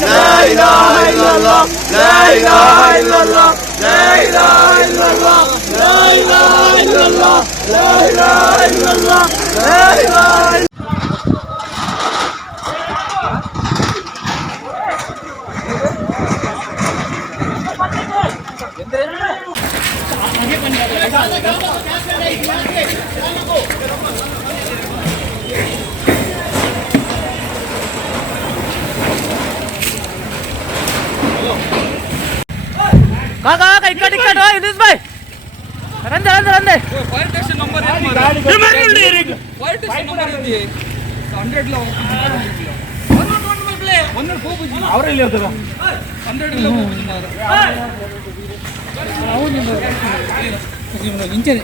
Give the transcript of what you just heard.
لا إله إلا الله لا إله إلا الله لا إله إلا الله لا إله إلا الله لا إله إلا الله لا إله kakak ikat oh ini bay ರಂದೆ fire station number fire station number ಇದೆ 100 ಲ ಅವರಲ್ಲಿ ಇರ್ತಾರ 100 ಲ ಹೋಗ್ತಾರೆ ಇಂಚೆ